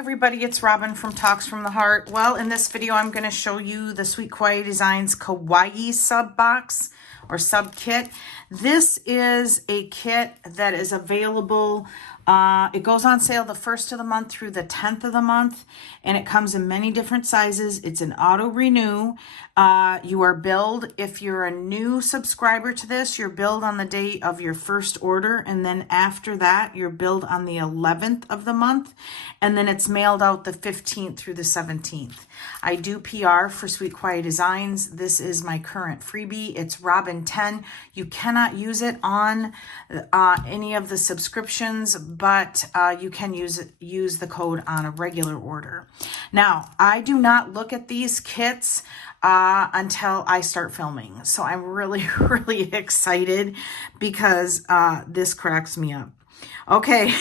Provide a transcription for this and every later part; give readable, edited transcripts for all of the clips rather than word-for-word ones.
everybody, it's Robin from Talks from the Heart. Well, in this video, I'm going to show you the Sweet Kawaii Designs Kawaii sub box or sub kit. This is a kit that is available. It goes on sale the 1st of the month through the 10th of the month, and it comes in many different sizes. It's an auto renew. You are billed, if you're a new subscriber to this, you're billed on the day of your first order, and then after that, you're billed on the 11th of the month, and then it's mailed out the 15th through the 17th. I do PR for Sweet Kawaii Designs. This is my current freebie. It's Robin10. You cannot use it on any of the subscriptions, but you can use the code on a regular order. Now, I do not look at these kits until I start filming. So I'm really, really excited because this cracks me up. Okay.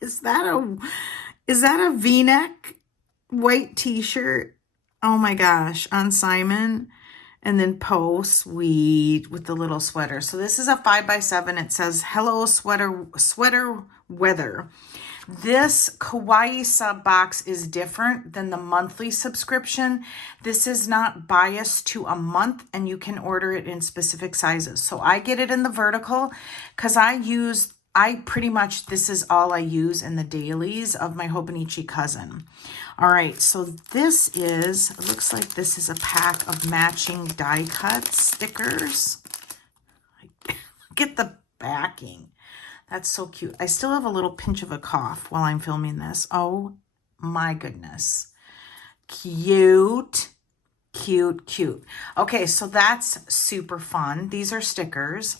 Is that a V-neck white t-shirt? Oh my gosh, on Simon. And then sweet with the little sweater. So this is a 5x7. It says, hello sweater weather. This Kawaii sub box is different than the monthly subscription. This is not biased to a month, and you can order it in specific sizes. So I get it in the vertical because this is all I use in the dailies of my Hobonichi cousin. All right, so it looks like this is a pack of matching die cut stickers. Look at the backing. That's so cute. I still have a little pinch of a cough while I'm filming this. Oh my goodness. Cute, cute, cute. Okay, so that's super fun. These are stickers.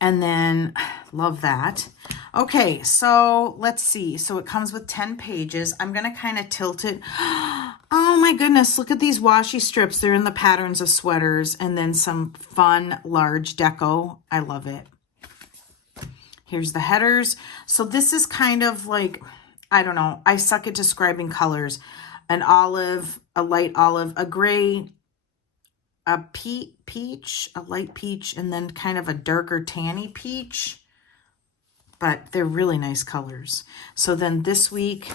And then, love that. Okay, so let's see. So it comes with 10 pages. I'm going to kind of tilt it. Oh my goodness, look at these washi strips. They're in the patterns of sweaters. And then some fun large deco. I love it. Here's the headers. So this is kind of like, I don't know. I suck at describing colors. An olive, a light olive, a gray, a peach, a light peach, and then kind of a darker tanny peach, but they're really nice colors. So then this week,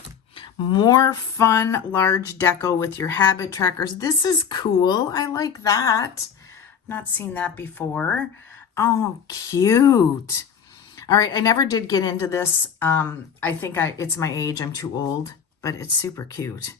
more fun large deco with your habit trackers. This is cool. I like that. Not seen that before. Oh, cute. All right, I never did get into this. I think it's my age. I'm too old, but it's super cute.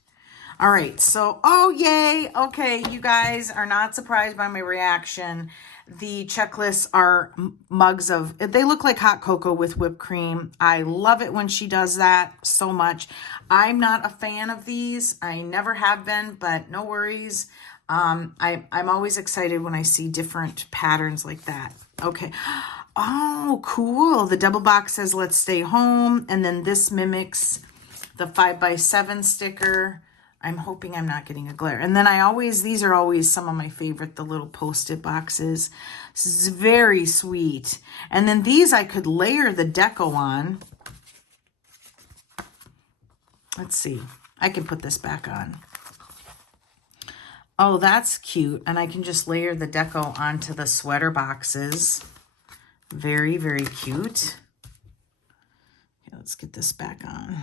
All right, so, oh, yay. Okay, you guys are not surprised by my reaction. The checklists are mugs they look like hot cocoa with whipped cream. I love it when she does that so much. I'm not a fan of these. I never have been, but no worries. I'm always excited when I see different patterns like that. Okay. Oh, cool. The double box says, let's stay home. And then this mimics the 5x7 sticker. I'm hoping I'm not getting a glare. And then these are always some of my favorite, the little Post-it boxes. This is very sweet. And then these I could layer the deco on. Let's see. I can put this back on. Oh, that's cute. And I can just layer the deco onto the sweater boxes. Very, very cute. Okay, let's get this back on.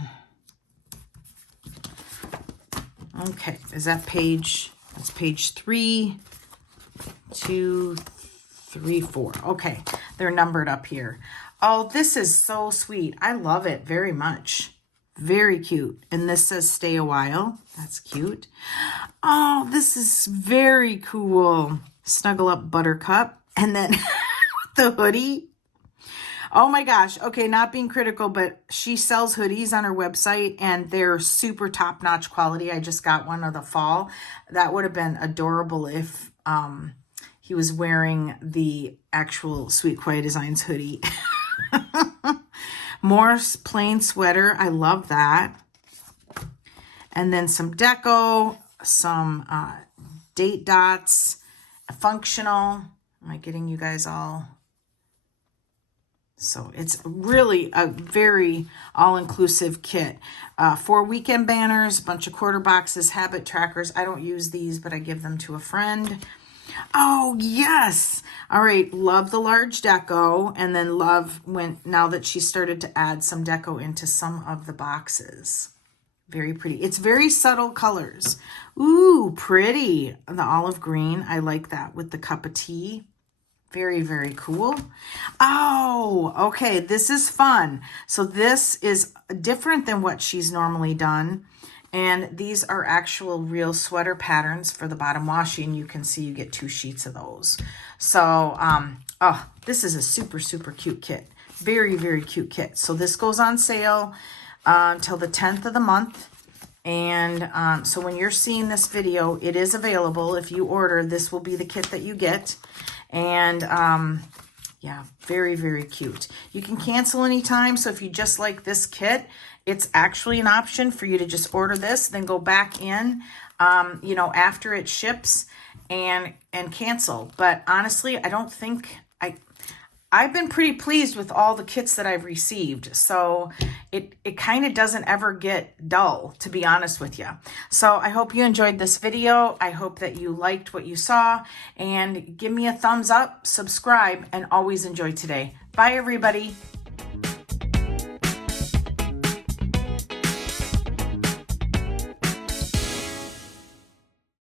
Okay, is that page? That's page 3, 2, 3, 4. Okay, they're numbered up here. Oh, this is so sweet. I love it very much. Very cute. And this says stay a while. That's cute. Oh, this is very cool. Snuggle up Buttercup. And then the hoodie. Oh my gosh. Okay, not being critical, but she sells hoodies on her website and they're super top-notch quality. I just got one of the fall. That would have been adorable if he was wearing the actual Sweet Kawaii Designs hoodie. More plain sweater. I love that. And then some deco, some date dots, functional. Am I getting you guys all? So it's really a very all-inclusive kit. 4 weekend banners, a bunch of quarter boxes, habit trackers. I don't use these, but I give them to a friend. Oh, yes. All right. Love the large deco, and then love now that she started to add some deco into some of the boxes. Very pretty. It's very subtle colors. Ooh, pretty. The olive green. I like that with the cup of tea. Very, very cool. Oh, okay. This is fun. So this is different than what she's normally done. And these are actual real sweater patterns for the bottom washi. And you can see you get 2 sheets of those. So, oh, this is a super, super cute kit. Very, very cute kit. So this goes on sale till the 10th of the month. And so when you're seeing this video, it is available. If you order, this will be the kit that you get. And yeah, very, very cute. You can cancel anytime. So if you just like this kit, it's actually an option for you to just order this, then go back in, you know, after it ships and cancel. But honestly, I don't think I've been pretty pleased with all the kits that I've received. So it kind of doesn't ever get dull, to be honest with you. So I hope you enjoyed this video. I hope that you liked what you saw, and give me a thumbs up, subscribe, and always enjoy today. Bye, everybody.